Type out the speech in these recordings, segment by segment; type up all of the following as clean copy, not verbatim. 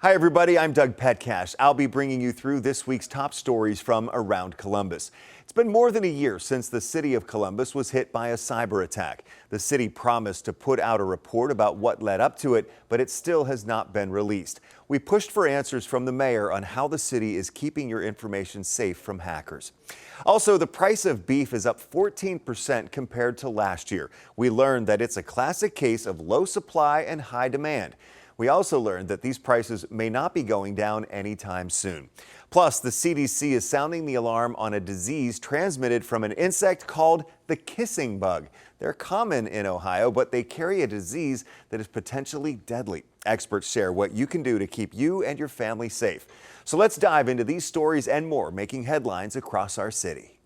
Hi, everybody. I'm Doug Petcash. I'll be bringing you through this week's top stories from around Columbus. It's been more than a year since the city of Columbus was hit by a cyber attack. The city promised to put out a report about what led up to it, but it still has not been released. We pushed for answers from the mayor on how the city is keeping your information safe from hackers. Also, the price of beef is up 14% compared to last year. We learned that it's a classic case of low supply and high demand. We also learned that these prices may not be going down anytime soon. Plus, the CDC is sounding the alarm on a disease transmitted from an insect called the kissing bug. They're common in Ohio, but they carry a disease that is potentially deadly. Experts share what you can do to keep you and your family safe. So let's dive into these stories and more making headlines across our city.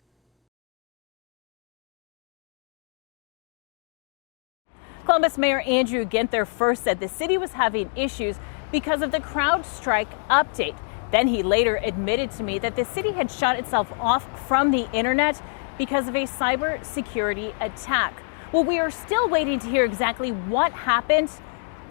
Columbus Mayor Andrew Ginther first said the city was having issues because of the CrowdStrike update. Then he later admitted to me that the city had shut itself off from the internet because of a cybersecurity attack. Well, we are still waiting to hear exactly what happened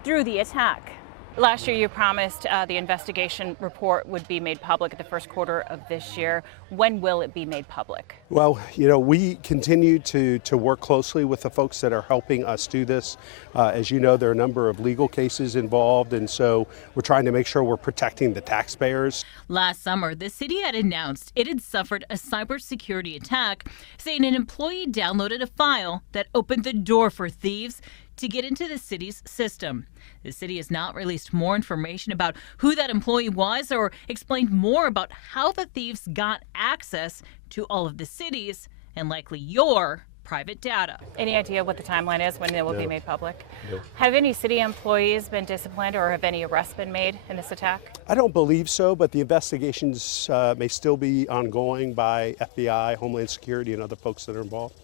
through the attack. Last year, you promised the investigation report would be made public at the first quarter of this year. When will it be made public? Well, we continue to work closely with the folks that are helping us do this. As you know, there are a number of legal cases involved, and so we're trying to make sure we're protecting the taxpayers. Last summer, the city had announced it had suffered a cybersecurity attack, saying an employee downloaded a file that opened the door for thieves to get into the city's system. The city has not released more information about who that employee was or explained more about how the thieves got access to all of the city's and likely your private data. Any idea what the timeline is when it will be made public? No. Have any city employees been disciplined or have any arrests been made in this attack? I don't believe so, but the investigations may still be ongoing by FBI, Homeland Security, and other folks that are involved.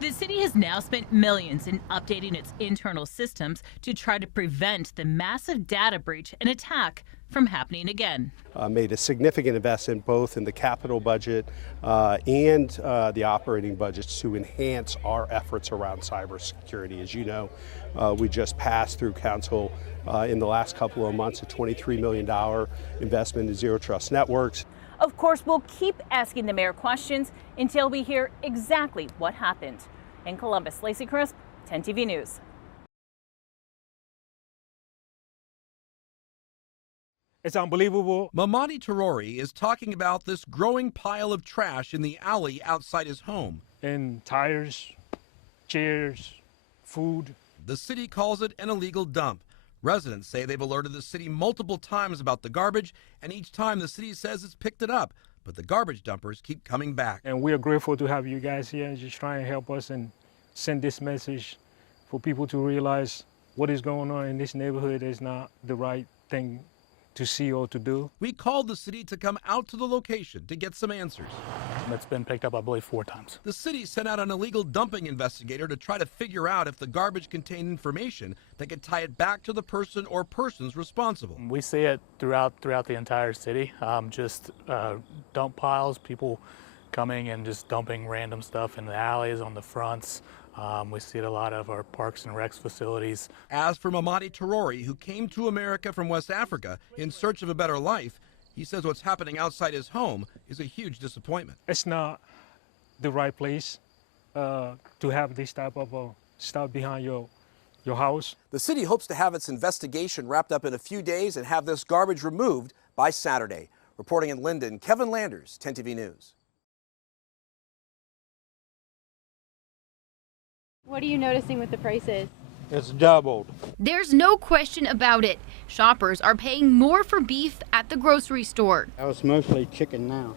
The city has now spent millions in updating its internal systems to try to prevent the massive data breach and attack from happening again. Made a significant investment both in the capital budget and the operating budgets to enhance our efforts around cybersecurity. As you know, we just passed through council in the last couple of months a $23 million investment in Zero Trust Networks. Of course, we'll keep asking the mayor questions until we hear exactly what happened. In Columbus, Lacey Crisp, 10 TV News. It's unbelievable. Mamadi Tarori is talking about this growing pile of trash in the alley outside his home. And tires, chairs, food. The city calls it an illegal dump. Residents say they've alerted the city multiple times about the garbage, and each time the city says it's picked it up, but the garbage dumpers keep coming back. And we are grateful to have you guys here and just try and help us and send this message for people to realize what is going on in this neighborhood is not the right thing to see or to do. We called the city to come out to the location to get some answers. It's been picked up, I believe, 4 times. The city sent out an illegal dumping investigator to try to figure out if the garbage contained information that could tie it back to the person or persons responsible. We see it throughout the entire city, just dump piles, people coming and just dumping random stuff in the alleys, on the fronts. We see it a lot of our parks and recs facilities. As for Mamadi Tarori, who came to America from West Africa in search of a better life, he says what's happening outside his home is a huge disappointment. It's not the right place to have this type of stuff behind your house. The city hopes to have its investigation wrapped up in a few days and have this garbage removed by Saturday. Reporting in Linden, Kevin Landers, 10 TV News. What are you noticing with the prices? It's doubled. There's no question about it. Shoppers are paying more for beef at the grocery store. I was mostly chicken now.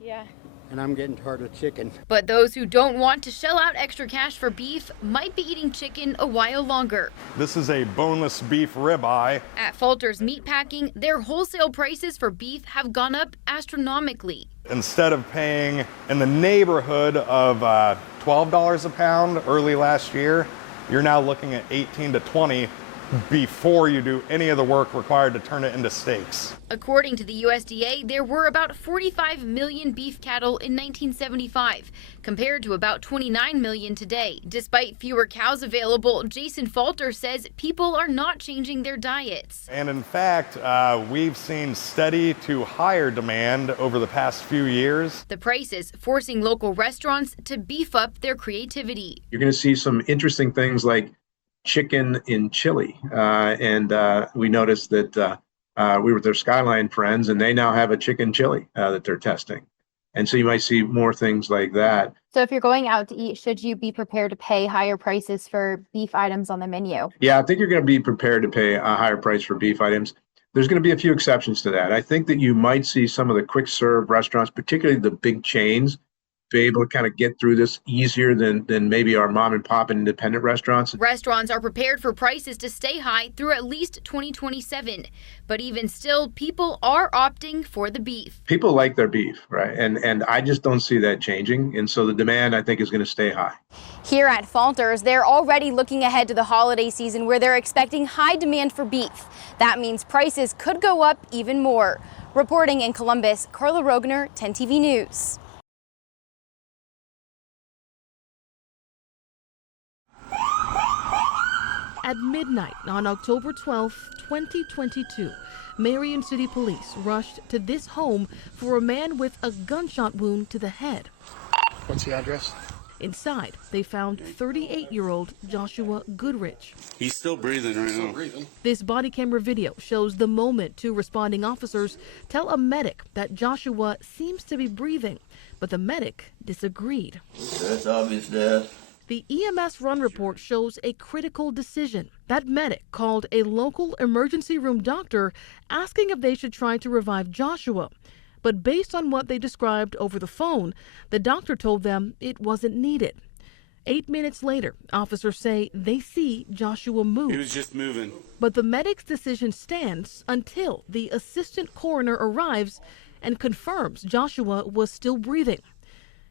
Yeah. And I'm getting tired of chicken. But those who don't want to shell out extra cash for beef might be eating chicken a while longer. This is a boneless beef ribeye. At Falter's Meatpacking, their wholesale prices for beef have gone up astronomically. Instead of paying in the neighborhood of $12 a pound early last year, you're now looking at $18 to $20 before you do any of the work required to turn it into steaks. According to the USDA, there were about 45 million beef cattle in 1975, compared to about 29 million today. Despite fewer cows available, Jason Falter says people are not changing their diets. And in fact, we've seen steady to higher demand over the past few years. The prices forcing local restaurants to beef up their creativity. You're going to see some interesting things like chicken in chili. We noticed that we were with their Skyline friends, and they now have a chicken chili that they're testing. And so you might see more things like that. So if you're going out to eat, should you be prepared to pay higher prices for beef items on the menu? Yeah, I think you're going to be prepared to pay a higher price for beef items. There's going to be a few exceptions to that. I think that you might see some of the quick serve restaurants, particularly the big chains, be able to kind of get through this easier than maybe our mom and pop and independent restaurants. Restaurants are prepared for prices to stay high through at least 2027. But even still, people are opting for the beef. People like their beef, right? And I just don't see that changing. And so the demand, I think, is going to stay high. Here at Falter's, they're already looking ahead to the holiday season where they're expecting high demand for beef. That means prices could go up even more. Reporting in Columbus, Carla Rogner, 10 TV News. At midnight on October 12, 2022, Marion City Police rushed to this home for a man with a gunshot wound to the head. What's the address? Inside, they found 38-year-old Joshua Goodrich. He's still breathing right now. This body camera video shows the moment two responding officers tell a medic that Joshua seems to be breathing, but the medic disagreed. That's obvious, Dad. The EMS run report shows a critical decision. That medic called a local emergency room doctor asking if they should try to revive Joshua. But based on what they described over the phone, the doctor told them it wasn't needed. 8 minutes later, officers say they see Joshua move. He was just moving. But the medic's decision stands until the assistant coroner arrives and confirms Joshua was still breathing.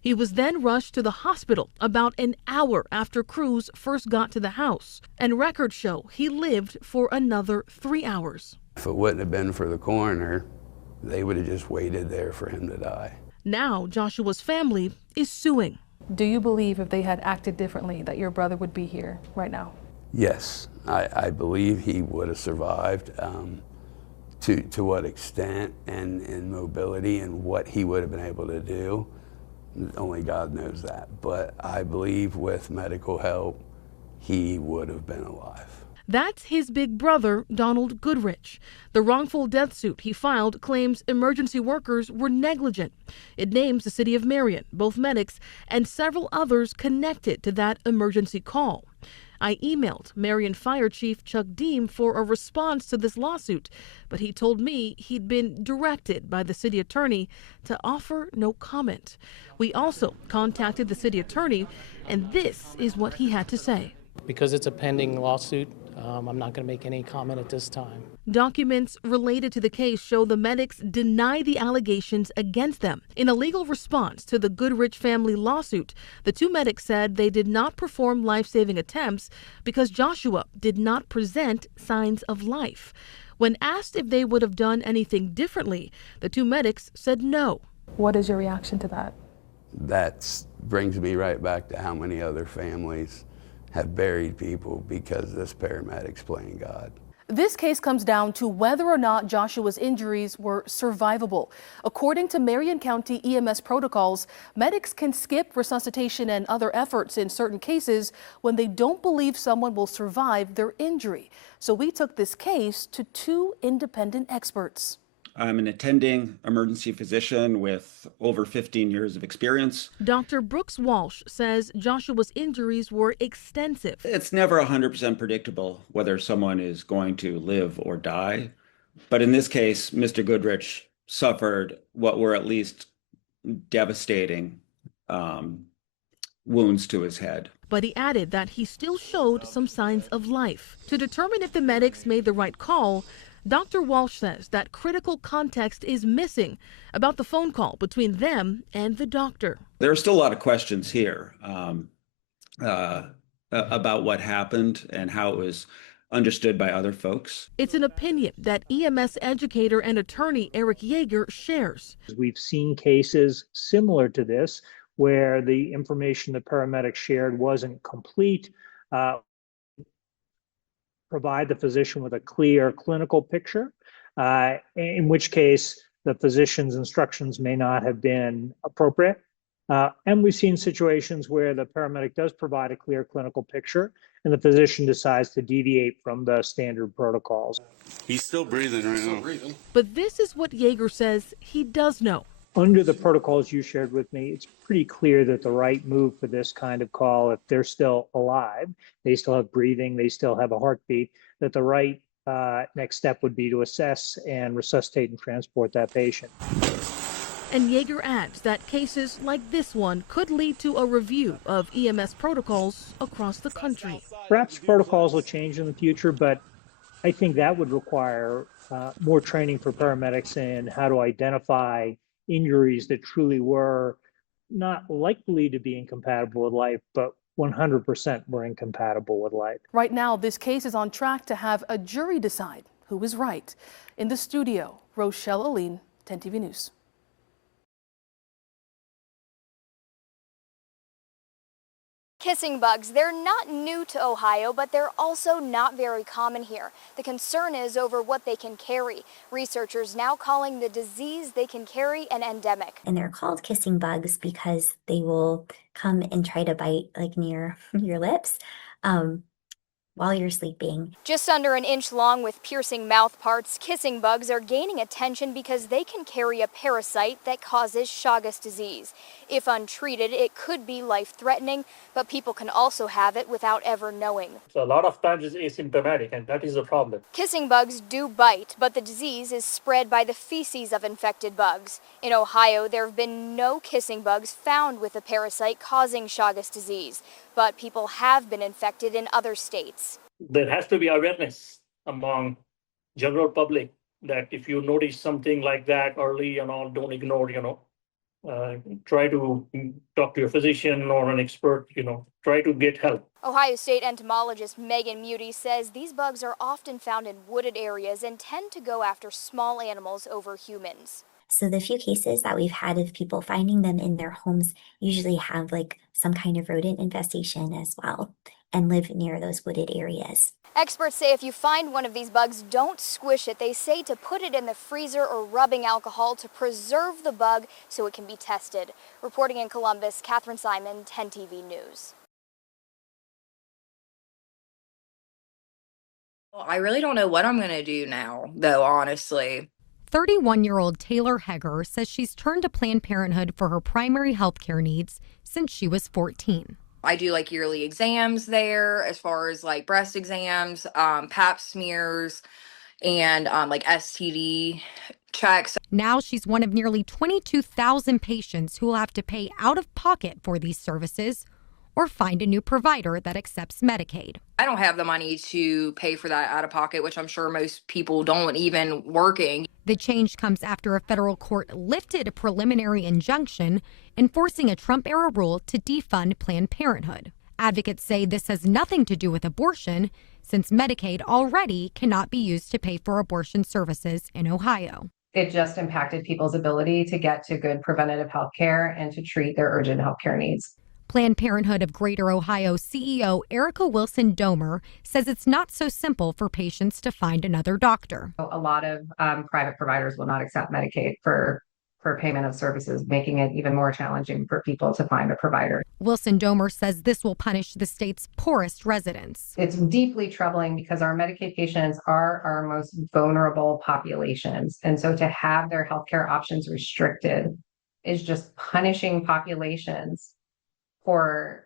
He was then rushed to the hospital about an hour after crews first got to the house, and records show he lived for another 3 hours. If it wouldn't have been for the coroner, they would have just waited there for him to die. Now Joshua's family is suing. Do you believe if they had acted differently that your brother would be here right now? Yes, I believe he would have survived. To what extent and mobility and what he would have been able to do, only God knows that. But I believe with medical help, he would have been alive. That's his big brother, Donald Goodrich. The wrongful death suit he filed claims emergency workers were negligent. It names the city of Marion, both medics, and several others connected to that emergency call. I emailed Marion Fire Chief Chuck Deem for a response to this lawsuit, but he told me he'd been directed by the city attorney to offer no comment. We also contacted the city attorney, and this is what he had to say. Because it's a pending lawsuit, I'm not going to make any comment at this time. Documents related to the case show the medics deny the allegations against them. In a legal response to the Goodrich family lawsuit, the two medics said they did not perform life-saving attempts because Joshua did not present signs of life. When asked if they would have done anything differently, the two medics said no. What is your reaction to that? That brings me right back to how many other families have buried people because this paramedic's playing God. This case comes down to whether or not Joshua's injuries were survivable. According to Marion County EMS protocols, medics can skip resuscitation and other efforts in certain cases when they don't believe someone will survive their injury. So we took this case to two independent experts. I'm an attending emergency physician with over 15 years of experience. Dr. Brooks Walsh says Joshua's injuries were extensive. It's never 100% predictable whether someone is going to live or die. But in this case, Mr. Goodrich suffered what were at least devastating wounds to his head. But he added that he still showed some signs of life. To determine if the medics made the right call, Dr. Walsh says that critical context is missing about the phone call between them and the doctor. There are still a lot of questions here about what happened and how it was understood by other folks. It's an opinion that EMS educator and attorney Eric Yeager shares. We've seen cases similar to this where the information the paramedics shared wasn't complete. Provide the physician with a clear clinical picture, in which case the physician's instructions may not have been appropriate. And we've seen situations where the paramedic does provide a clear clinical picture and the physician decides to deviate from the standard protocols. He's still breathing right now. But this is what Yeager says he does know. Under the protocols you shared with me, it's pretty clear that the right move for this kind of call, if they're still alive, they still have breathing, they still have a heartbeat, that the right next step would be to assess and resuscitate and transport that patient. And Yeager adds that cases like this one could lead to a review of EMS protocols across the country. Perhaps protocols will change in the future, but I think that would require more training for paramedics in how to identify injuries that truly were not likely to be incompatible with life, but 100% were incompatible with life. Right now, this case is on track to have a jury decide who is right. In the studio, Rochelle Aline, 10 TV News. Kissing bugs, they're not new to Ohio, but they're also not very common here. The concern is over what they can carry. Researchers now calling the disease they can carry an endemic. And they're called kissing bugs because they will come and try to bite like near your lips while you're sleeping. Just under an inch long with piercing mouth parts, kissing bugs are gaining attention because they can carry a parasite that causes Chagas disease. If untreated, it could be life-threatening, but people can also have it without ever knowing. So a lot of times it's asymptomatic, and that is the problem. Kissing bugs do bite, but the disease is spread by the feces of infected bugs. In Ohio, there have been no kissing bugs found with the parasite causing Chagas disease, but people have been infected in other states. There has to be awareness among general public that if you notice something like that early, don't ignore, try to talk to your physician or an expert, try to get help. Ohio State entomologist Megan Muty says these bugs are often found in wooded areas and tend to go after small animals over humans. So the few cases that we've had of people finding them in their homes usually have some kind of rodent infestation as well and live near those wooded areas. Experts say if you find one of these bugs, don't squish it. They say to put it in the freezer or rubbing alcohol to preserve the bug so it can be tested. Reporting in Columbus, Catherine Simon, 10 TV News. Well, I really don't know what I'm going to do now, though, honestly. 31-year-old Taylor Hegger says she's turned to Planned Parenthood for her primary health care needs since she was 14. I do yearly exams there as far as breast exams, pap smears, and STD checks. Now she's one of nearly 22,000 patients who will have to pay out of pocket for these services or find a new provider that accepts Medicaid. I don't have the money to pay for that out of pocket, which I'm sure most people don't, even working. The change comes after a federal court lifted a preliminary injunction enforcing a Trump-era rule to defund Planned Parenthood. Advocates say this has nothing to do with abortion, since Medicaid already cannot be used to pay for abortion services in Ohio. It just impacted people's ability to get to good preventative health care and to treat their urgent health care needs. Planned Parenthood of Greater Ohio CEO Erica Wilson-Domer says it's not so simple for patients to find another doctor. A lot of private providers will not accept Medicaid for payment of services, making it even more challenging for people to find a provider. Wilson-Domer says this will punish the state's poorest residents. It's deeply troubling because our Medicaid patients are our most vulnerable populations. And so to have their healthcare options restricted is just punishing populations for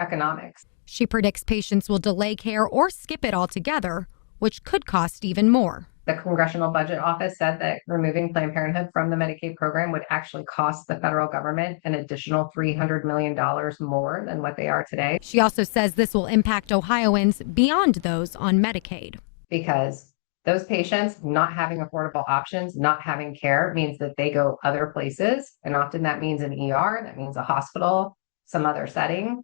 economics. She predicts patients will delay care or skip it altogether, which could cost even more. The Congressional Budget Office said that removing Planned Parenthood from the Medicaid program would actually cost the federal government an additional $300 million more than what they are today. She also says this will impact Ohioans beyond those on Medicaid. Because those patients not having affordable options, not having care, means that they go other places. And often that means an ER, that means a hospital, some other setting.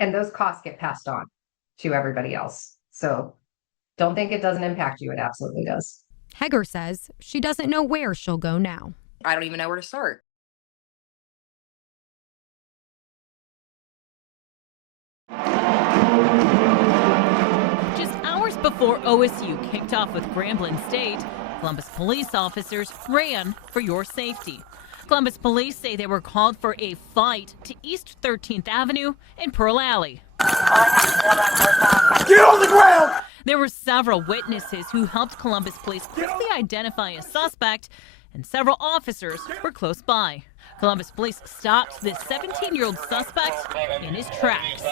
And those costs get passed on to everybody else. So Don't think it doesn't impact you. It absolutely does. Heger says she doesn't know where she'll go now. I don't even know where to start. Just hours before OSU kicked off with Grambling State, Columbus police officers ran for your safety. Columbus police say they were called for a fight to East 13th Avenue and Pearl Alley. Get on the ground! There were several witnesses who helped Columbus police quickly identify a suspect, and several officers were close by. Columbus police stopped this 17-year-old suspect in his tracks.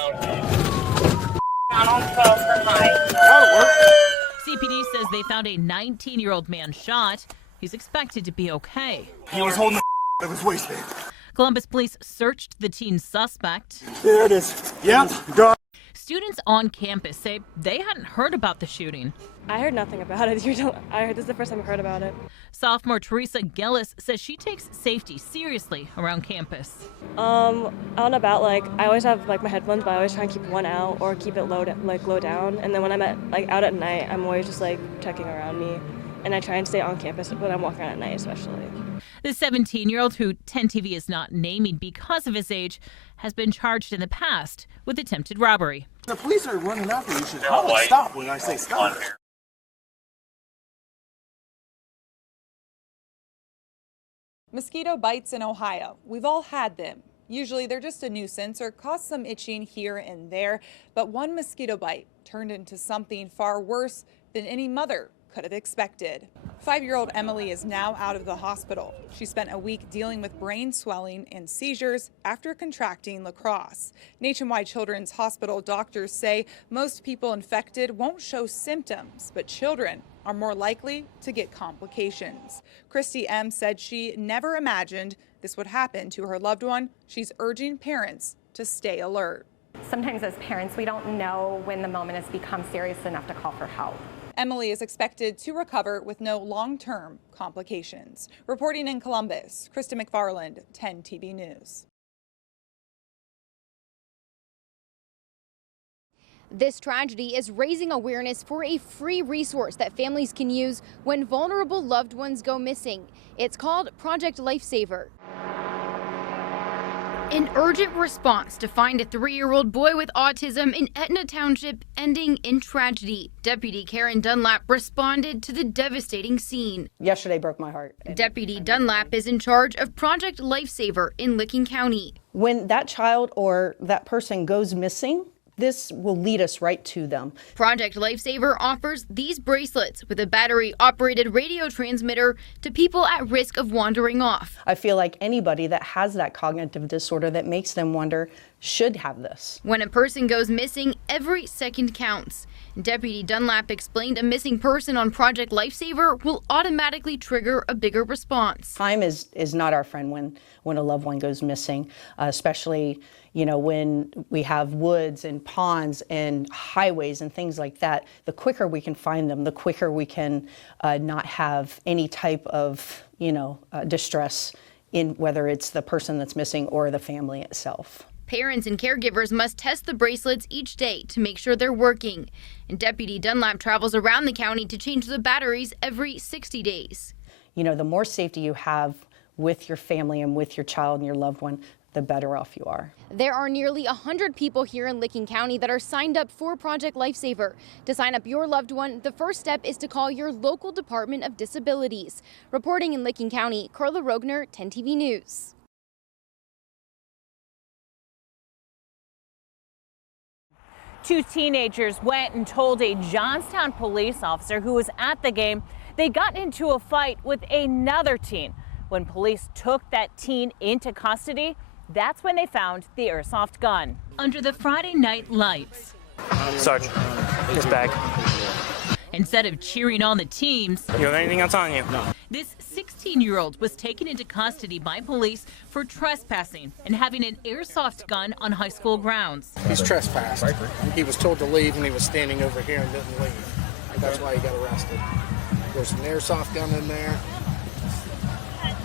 CPD says they found a 19-year-old man shot. He's expected to be okay. He was holding the his waistband. Columbus police searched the teen suspect. There it is. Yep. Got. Students on campus say they hadn't heard about the shooting. I heard nothing about it. This is the first time I heard about it. Sophomore Teresa Gillis says she takes safety seriously around campus. Out and about, I always have my headphones, but I always try and keep one out or keep it low down. And then when I'm out at night, I'm always just checking around me, and I try and stay on campus when I'm walking around at night, especially. The 17-year-old, who 10 TV is not naming because of his age, has been charged in the past with attempted robbery. The police are running after you. You should probably stop when I say stop. Mosquito bites in Ohio. We've all had them. Usually they're just a nuisance or cause some itching here and there, but one mosquito bite turned into something far worse than any mother could have expected. 5-year-old Emily is now out of the hospital. She spent a week dealing with brain swelling and seizures after contracting La Crosse. Nationwide Children's Hospital doctors say most people infected won't show symptoms, but children are more likely to get complications. Christy M. said she never imagined this would happen to her loved one. She's urging parents to stay alert. Sometimes as parents, we don't know when the moment has become serious enough to call for help. Emily is expected to recover with no long-term complications. Reporting in Columbus, Krista McFarland, 10 TV News. This tragedy is raising awareness for a free resource that families can use when vulnerable loved ones go missing. It's called Project Lifesaver. An urgent response to find a 3-year-old boy with autism in Etna Township ending in tragedy. Deputy Karen Dunlap responded to the devastating scene. Yesterday broke my heart. Deputy Dunlap is in charge of Project Lifesaver in Licking County. When that child or that person goes missing, this will lead us right to them. Project Lifesaver offers these bracelets with a battery-operated radio transmitter to people at risk of wandering off. I feel like anybody that has that cognitive disorder that makes them wonder should have this. When a person goes missing, every second counts. Deputy Dunlap explained a missing person on Project Lifesaver will automatically trigger a bigger response. Time is not our friend when a loved one goes missing, especially when we have woods and ponds and highways and things like that. The quicker we can find them, the quicker we can not have any type of distress in whether it's the person that's missing or the family itself. Parents and caregivers must test the bracelets each day to make sure they're working. And Deputy Dunlap travels around the county to change the batteries every 60 days. The more safety you have with your family and with your child and your loved one, the better off you are. There are nearly 100 people here in Licking County that are signed up for Project Lifesaver. To sign up your loved one, the first step is to call your local Department of Disabilities. Reporting in Licking County, Carla Rogner, 10 TV News. Two teenagers went and told a Johnstown police officer who was at the game they got into a fight with another teen. When police took that teen into custody, that's when they found the airsoft gun. Under the Friday night lights. Sarge, this bag. Instead of cheering on the teams, you have anything else on you? No. This 16-year-old was taken into custody by police for trespassing and having an airsoft gun on high school grounds. He's trespassed. He was told to leave and he was standing over here and didn't leave. That's why he got arrested. There's an airsoft gun in there.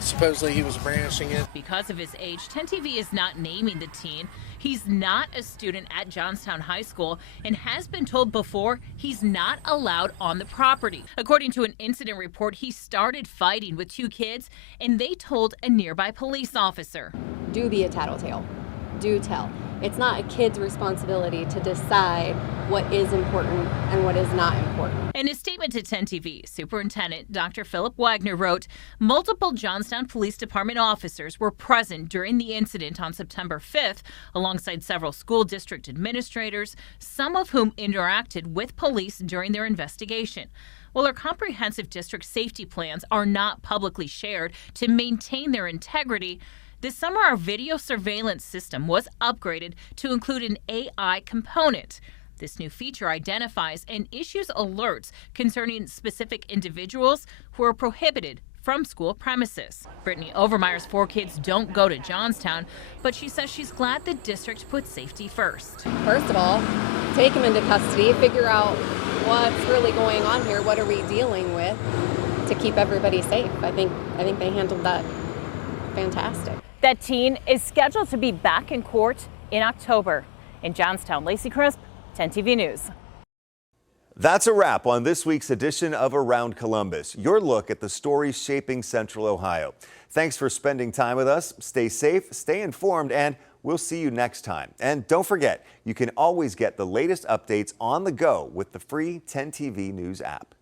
Supposedly he was brandishing it. Because of his age, 10 TV is not naming the teen. He's not a student at Johnstown High School and has been told before he's not allowed on the property. According to an incident report, he started fighting with 2 kids and they told a nearby police officer. Do be a tattletale. Do tell. It's not a kid's responsibility to decide what is important and what is not important. In a statement to 10 TV, Superintendent Dr. Philip Wagner wrote, multiple Johnstown Police Department officers were present during the incident on September 5th, alongside several school district administrators, some of whom interacted with police during their investigation. While our comprehensive district safety plans are not publicly shared to maintain their integrity, this summer, our video surveillance system was upgraded to include an AI component. This new feature identifies and issues alerts concerning specific individuals who are prohibited from school premises. Brittany Overmeyer's 4 kids don't go to Johnstown, but she says she's glad the district put safety first. First of all, take them into custody, figure out what's really going on here, what are we dealing with to keep everybody safe. I think they handled that fantastic. That teen is scheduled to be back in court in October. In Johnstown, Lacey Crisp, 10 TV News. That's a wrap on this week's edition of Around Columbus, your look at the stories shaping Central Ohio. Thanks for spending time with us. Stay safe, stay informed, and we'll see you next time. And don't forget, you can always get the latest updates on the go with the free 10 TV News app.